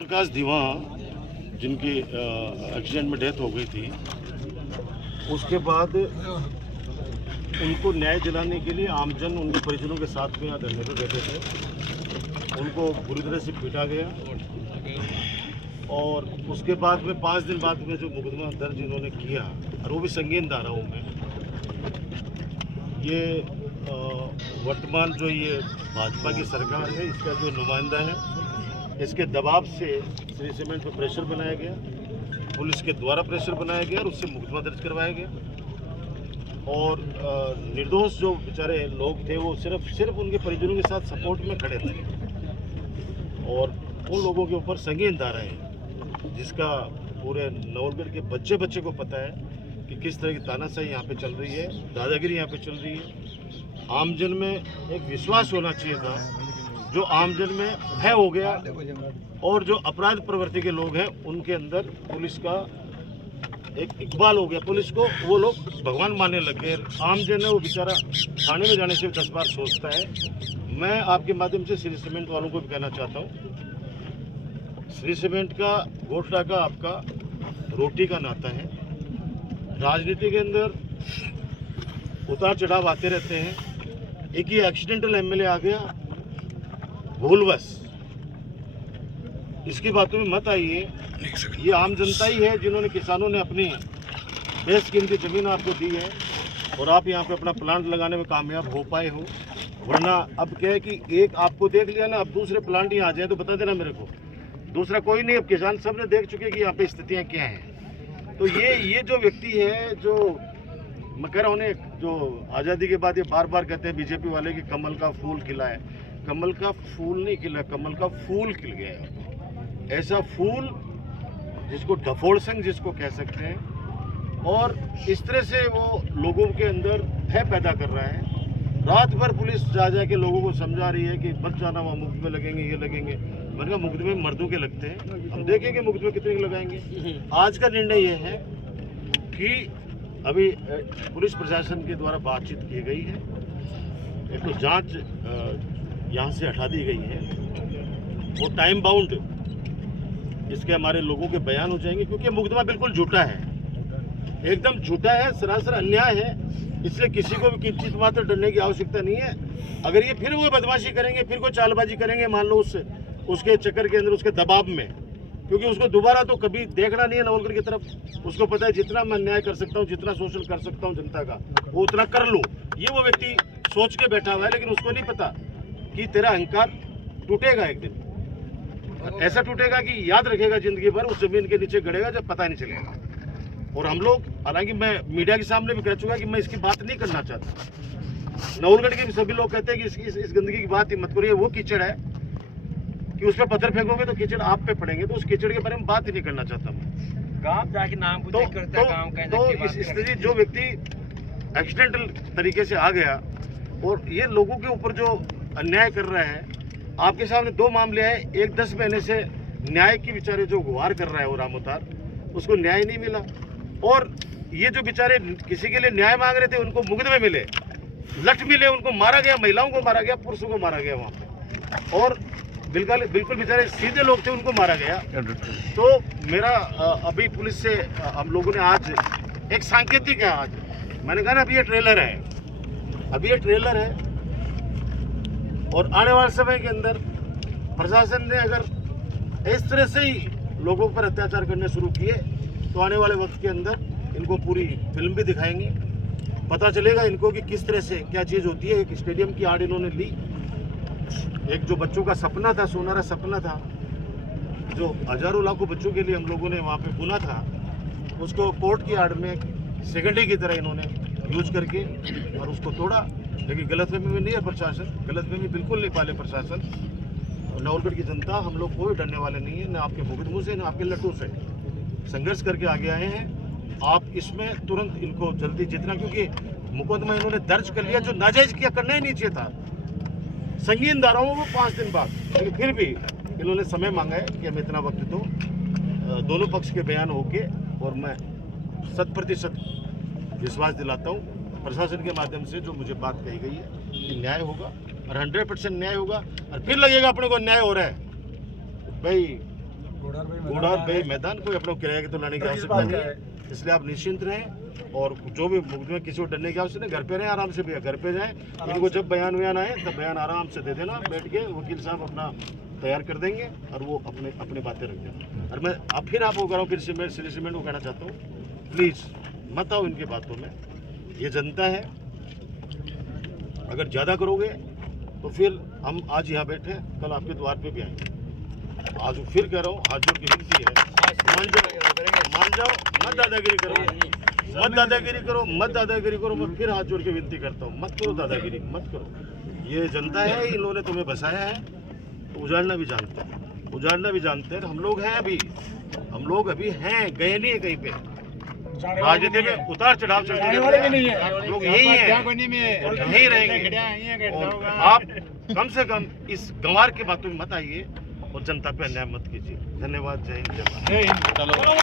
प्रकाश धीवा जिनकी एक्सीडेंट में डेथ हो गई थी, उसके बाद उनको न्याय दिलाने के लिए आमजन उनके परिजनों के साथ में यहाँ धरने पर बैठे थे। उनको बुरी तरह से पीटा गया और उसके बाद में 5 दिन बाद में जो मुकदमा दर्ज इन्होंने किया, और वो भी संगीन धाराओं में, ये वर्तमान जो ये भाजपा की सरकार है, इसका जो नुमाइंदा है, इसके दबाव से श्री सीमेंट पर प्रेशर बनाया गया, पुलिस के द्वारा प्रेशर बनाया गया और उससे मुकदमा दर्ज करवाया गया। और निर्दोष जो बेचारे लोग थे वो सिर्फ उनके परिजनों के साथ सपोर्ट में खड़े थे, और उन लोगों के ऊपर संगीन धारा है, जिसका पूरे नवलगढ़ के बच्चे को पता है कि किस तरह की तानाशाही यहाँ पे चल रही है, दादागिरी यहाँ पे चल रही है। आमजन में एक विश्वास होना चाहिए था, जो आमजन में भय हो गया, और जो अपराध प्रवृत्ति के लोग हैं उनके अंदर पुलिस का एक इकबाल हो गया, पुलिस को वो लोग भगवान मानने लग गए। आमजन है वो बेचारा थाने में जाने से 10 बार सोचता है। मैं आपके माध्यम से श्री सीमेंट वालों को भी कहना चाहता हूँ, श्री सीमेंट का गोठला का आपका रोटी का नाता है। राजनीति के अंदर उतार चढ़ाव आते रहते हैं। एक ही एक्सीडेंटल एमएलए आ गया भूलवश, इसकी बातों में मत आइए। ये आम जनता ही है जिन्होंने, किसानों ने अपनी बेशकीमती ज़मीन आपको दी है और आप यहाँ पे अपना प्लांट लगाने में कामयाब हो पाए हो। वरना अब क्या है कि एक आपको देख लिया ना, अब दूसरे प्लांट ही आ जाए तो बता देना मेरे को, दूसरा कोई नहीं। अब किसान सब ने देख चुके कि यहाँ पे स्थितियाँ क्या हैं। तो ये जो व्यक्ति है, जो मैं कह रहा हूँ, जो आज़ादी के बाद ये बार बार कहते हैं बीजेपी वाले कि कमल का फूल खिला है, कमल का फूल नहीं खिला, कमल का फूल खिल गया है। ऐसा फूल जिसको डफोड़ संग जिसको कह सकते हैं, और इस तरह से वो लोगों के अंदर भय पैदा कर रहा है। रात भर पुलिस जा के लोगों को समझा रही है कि बच जाना, वहाँ मुकदमे लगेंगे, ये लगेंगे। मैंने कहा मुकदमे मर्दों के लगते हैं, हम देखेंगे मुकदमे कितने के लगाएंगे। आज का निर्णय ये है कि अभी पुलिस प्रशासन के द्वारा बातचीत की गई है, एक तो जांच यहाँ से हटा दी गई है, वो टाइम बाउंड इसके हमारे लोगों के बयान हो जाएंगे, क्योंकि मुकदमा बिल्कुल झूठा है, एकदम झूठा है, सरासर अन्याय है। इसलिए किसी को भी किंचित मात्र डरने की आवश्यकता नहीं है। अगर ये फिर वो बदमाशी करेंगे, फिर कोई चालबाजी करेंगे, मान लो उसके चक्कर के अंदर, उसके दबाव में, क्योंकि उसको दोबारा तो कभी देखना नहीं है नवलगढ़ की तरफ। उसको पता है जितना मैं अन्याय कर सकता हूँ, जितना शोषण कर सकता हूँ जनता का, वो उतना कर लूँ। ये वो व्यक्ति सोच के बैठा हुआ है, लेकिन उसको नहीं पता कि तेरा अहंकार टूटेगा एक दिन, ऐसा टूटेगा कि याद रखेगा जिंदगी भर, उस जमीन के नीचे गड़ेगा जब पता नहीं चलेगा। और हम लोग, हालांकि मैं मीडिया के सामने भी कह चुका कि मैं इसकी बात नहीं करना चाहता। नवलगढ़ के भी सभी लोग कहते हैं कि इस गंदगी की बात ही मत करिए। वो कीचड़ है कि उस पर पत्थर फेंकोगे तो कीचड़ आप पे पड़ेंगे, तो उस कीचड़ के बारे में बात ही नहीं करना चाहता मैं। गांव जाके नाम तो इस स्थिति, जो व्यक्ति एक्सीडेंटल तरीके से आ गया और ये लोगों के ऊपर जो अन्याय कर रहा है, आपके सामने 2 मामले हैं। एक 10 महीने से न्याय की बेचारे जो गुहार कर रहा है वो रामोतार, उसको न्याय नहीं मिला। और ये जो बेचारे किसी के लिए न्याय मांग रहे थे, उनको मुकदमे मिले, लठ मिले, उनको मारा गया, महिलाओं को मारा गया, पुरुषों को मारा गया वहाँ पे, और बिल्कुल बेचारे सीधे लोग थे, उनको मारा गया। तो मेरा अभी पुलिस से हम लोगों ने आज एक सांकेतिक है, आज मैंने कहा ना, अभी ये ट्रेलर है, अभी ये ट्रेलर है, और आने वाले समय के अंदर प्रशासन ने अगर इस तरह से ही लोगों पर अत्याचार करने शुरू किए, तो आने वाले वक्त के अंदर इनको पूरी फिल्म भी दिखाएंगे, पता चलेगा इनको कि किस तरह से क्या चीज़ होती है। एक स्टेडियम की आड़ इन्होंने ली, एक जो बच्चों का सपना था, सुनहरा सपना था, जो हजारों लाखों बच्चों के लिए हम लोगों ने वहाँ पे बुना था, उसको कोर्ट की आड़ में सेकेंडरी की तरह इन्होंने यूज करके और उसको तोड़ा। लेकिन गलतफहमी में नहीं है प्रशासन, गलतफहमी बिल्कुल नहीं पाले प्रशासन। नवलगढ़ की जनता, हम लोग कोई डरने वाले नहीं है, न आपके मुकदमों से, न आपके लट्टों से। संघर्ष करके आगे आए हैं। आप इसमें तुरंत इनको जल्दी, जितना, क्योंकि मुकदमा इन्होंने दर्ज कर लिया जो नाजायज किया, करना ही नहीं चाहिए था, संगीन धाराओं वो 5 दिन बाद, लेकिन फिर भी इन्होंने समय मांगा है कि हमें इतना वक्त दो। दोनों पक्ष के बयान होके, और मैं 100% विश्वास दिलाता हूँ प्रशासन के माध्यम से, जो मुझे बात कही गई है कि न्याय होगा, और 100% न्याय होगा। और फिर लगेगा अपने को न्याय हो रहा है, भाई घोड़ा भाई मैदान कोई अपने किराए की तो लाने की आवश्यकता नहीं है, इसलिए आप निश्चिंत रहें। और जो भी मुकदमे किसी को डरने की आवश्यकता नहीं, घर पे रहें आराम से, भैया घर पे जाएं। इनको जब बयान आए तब बयान आराम से दे देना, बैठ के वकील साहब अपना तैयार कर देंगे और वो अपने बातें रख देना। और मैं अब फिर आपको कह रहा हूँ, फिर सिटी सीमेंट को कहना चाहता हूँ, प्लीज़ मत आओ इनके बातों में। ये जनता है, अगर ज़्यादा करोगे तो फिर हम आज यहाँ बैठे, कल आपके द्वार पे भी आएंगे। आज फिर कह रहा हूँ, हाथ जोड़ की विनती है, मान जाओ, मत दादागिरी करो, मत दादागिरी करो। मैं फिर हाथ जोड़ के विनती करता हूँ, मत करो दादागिरी, मत करो। ये जनता है, इन्होंने तुम्हें बसाया है, तो उजाड़ना भी जानते हैं। हम लोग अभी हैं, गए नहीं है कहीं पे। राजनीति में उतार चढ़ाव चलते रहते हैं, लोग यही हैं और यहीं रहेंगे। और आप कम से कम इस गंवार की बातों में मत आइए और जनता पे अन्याय मत कीजिए। धन्यवाद। जय हिंद, जय भारत।